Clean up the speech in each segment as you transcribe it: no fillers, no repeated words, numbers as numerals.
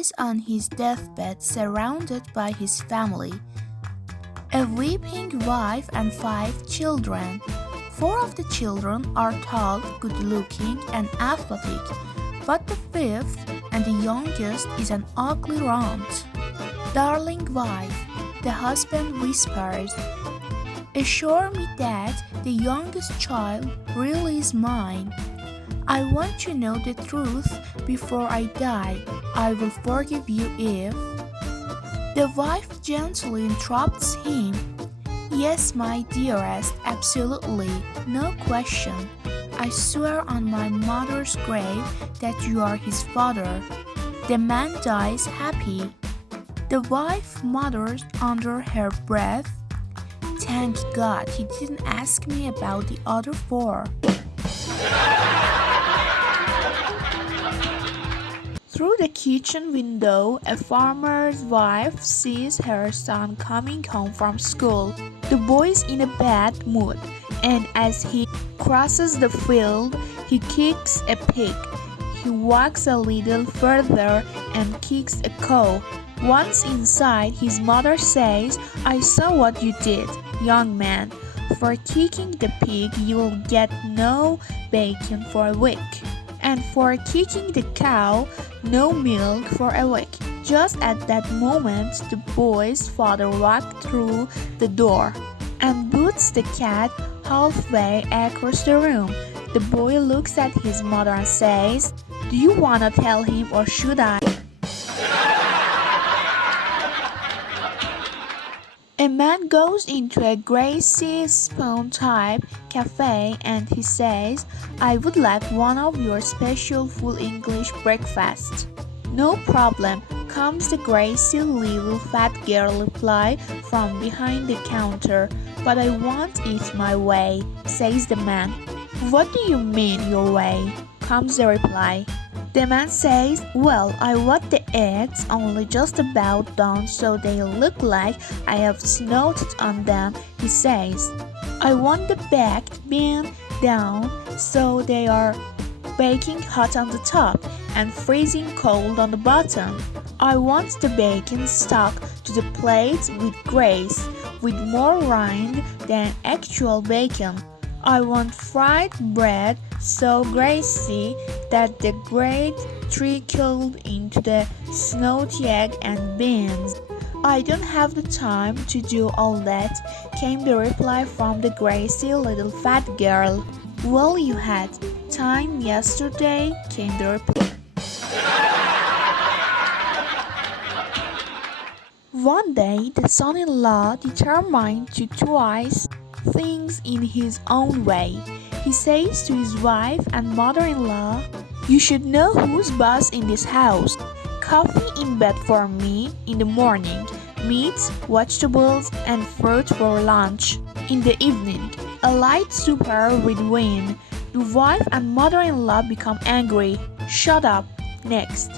lies on his deathbed surrounded by his family, a weeping wife and 5 children. 4 of the children are tall, good-looking, and athletic, but the 5th and the youngest is an ugly runt. Darling wife, the husband whispers, assure me that the youngest child really is mine. I want to know the truth before I die. I will forgive you if... The wife gently interrupts him. Yes, my dearest, absolutely, no question. I swear on my mother's grave that you are his father. The man dies happy. The wife mutters under her breath, thank God he didn't ask me about the other 4. Through the kitchen window, a farmer's wife sees her son coming home from school. The boy is in a bad mood, and as he crosses the field, he kicks a pig. He walks a little further and kicks a cow. Once inside, his mother says, I saw what you did, young man. For kicking the pig, you'll get no bacon for a week. And for kicking the cow, no milk for a week. Just at that moment, the boy's father walked through the door and boots the cat halfway across the room. The boy looks at his mother and says, do you want to tell him or should I? A man goes into a Gracie Spoon-type cafe and he says, I would like one of your special full English breakfast. No problem, comes the Gracie little fat girl reply from behind the counter. But I want it my way, says the man. What do you mean your way? Comes the reply. The man says, well, I want the eggs only just about done so they look like I have snorted on them, he says. I want the baked bean down so they are baking hot on the top and freezing cold on the bottom. I want the bacon stuck to the plate with grace, with more rind than actual bacon. I want fried bread so greasy that the grate trickled into the snotty egg and beans. I don't have the time to do all that, came the reply from the Gracie little fat girl. Well, you had time yesterday, came the reply. One day, the son-in-law determined to try things in his own way. He says to his wife and mother-in-law, you should know who's boss in this house. Coffee in bed for me in the morning, meat, vegetables, and fruit for lunch. In the evening, a light supper with wine. The wife and mother-in-law become angry. Shut up. Next.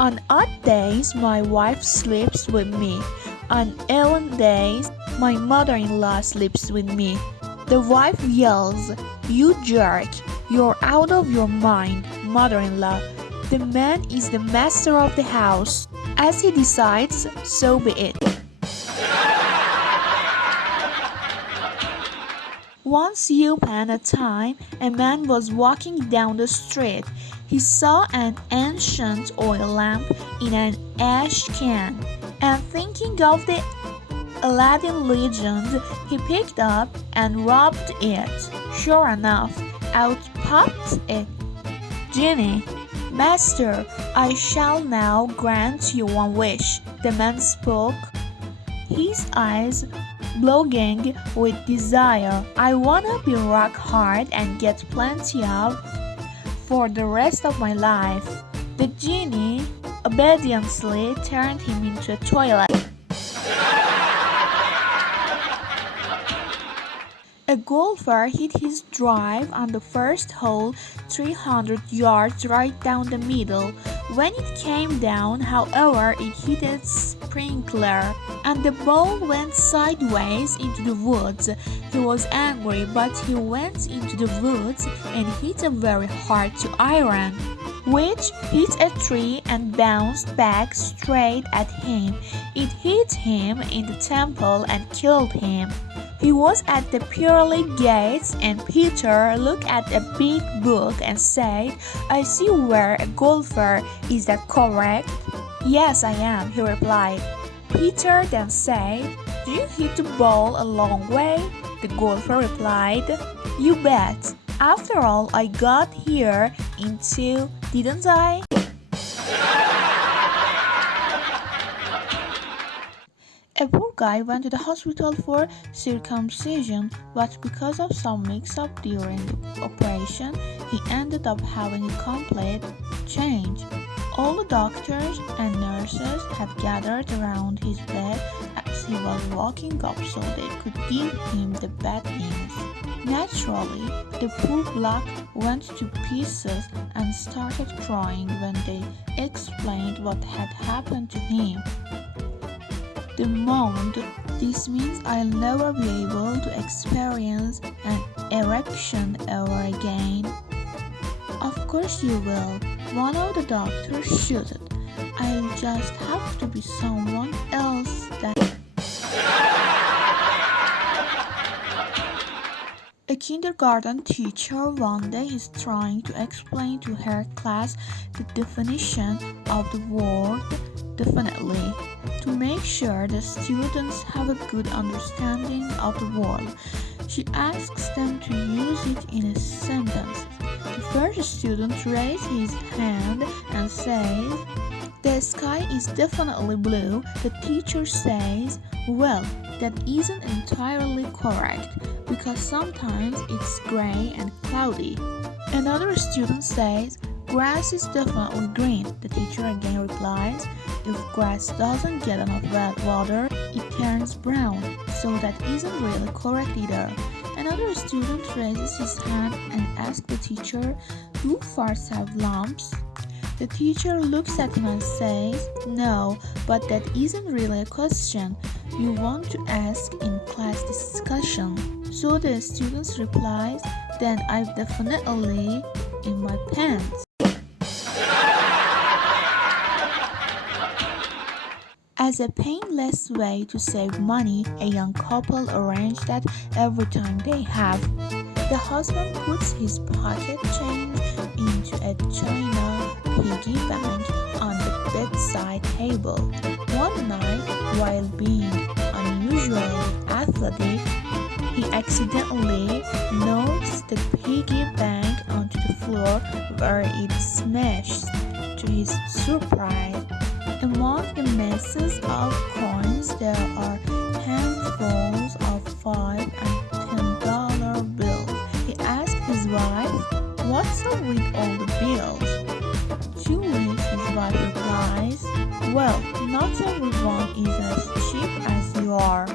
On odd days, my wife sleeps with me. On even days, my mother-in-law sleeps with me. The wife yells, you jerk, you're out of your mind, mother-in-law. The man is the master of the house. As he decides, so be it. Once upon a time, a man was walking down the street. He saw an ancient oil lamp in an ash can, and thinking of the Aladdin legend, he picked up and rubbed it. Sure enough, out popped a genie. Master, I shall now grant you one wish, the man spoke, his eyes glowing with desire. I wanna be rock hard and get plenty of for the rest of my life. The genie obediently turned him into a toilet. A golfer hit his drive on the first hole 300 yards right down the middle. When it came down, however, it hit a sprinkler, and the ball went sideways into the woods. He was angry, but he went into the woods and hit a very hard to iron. which hit a tree and bounced back straight at him. It hit him in the temple and killed him. He was at the pearly gates, and Peter looked at a big book and said, "I see you were a golfer. Is that correct?" "Yes, I am," he replied. Peter then said, "Do you hit the ball a long way?" The golfer replied, "You bet. After all, I got here in two, didn't I?" A poor guy went to the hospital for circumcision, but because of some mix-up during the operation, he ended up having a complete change. All the doctors and nurses had gathered around his bed as he was walking up so they could give him the bad news. Naturally, the poor bloke went to pieces and started crying when they explained what had happened to him. The moaned, "This means I'll never be able to experience an erection ever again." "Of course you will," one of the doctors shouted. "I'll just have to be someone else that..." A kindergarten teacher one day is trying to explain to her class the definition of the word "definitely" to make sure the students have a good understanding of the word. She asks them to use it in a sentence. The first student raises his hand and says, "The sky is definitely blue." The teacher says, "Well, that isn't entirely correct, because sometimes it's gray and cloudy." Another student says, "Grass is definitely green." The teacher again replies, "If grass doesn't get enough water, it turns brown, so that isn't really correct either." Another student raises his hand and asks the teacher, "Do farts have lumps?" The teacher looks at him and says, "No, but that isn't really a question you want to ask in class discussion." So the student replies, "Then I'm definitely in my pants." As a painless way to save money, a young couple arranged that every time they have, the husband puts his pocket change into a china piggy bank on the bedside table. One night, while being unusually athletic, he accidentally knocks the piggy bank onto the floor, where it smashed. To his surprise, among the masses of coins there are handfuls of $5 and $10 bills. He asked his wife, "What's up with all the bills?" To which his wife replies, "Well, not everyone is as cheap as you are."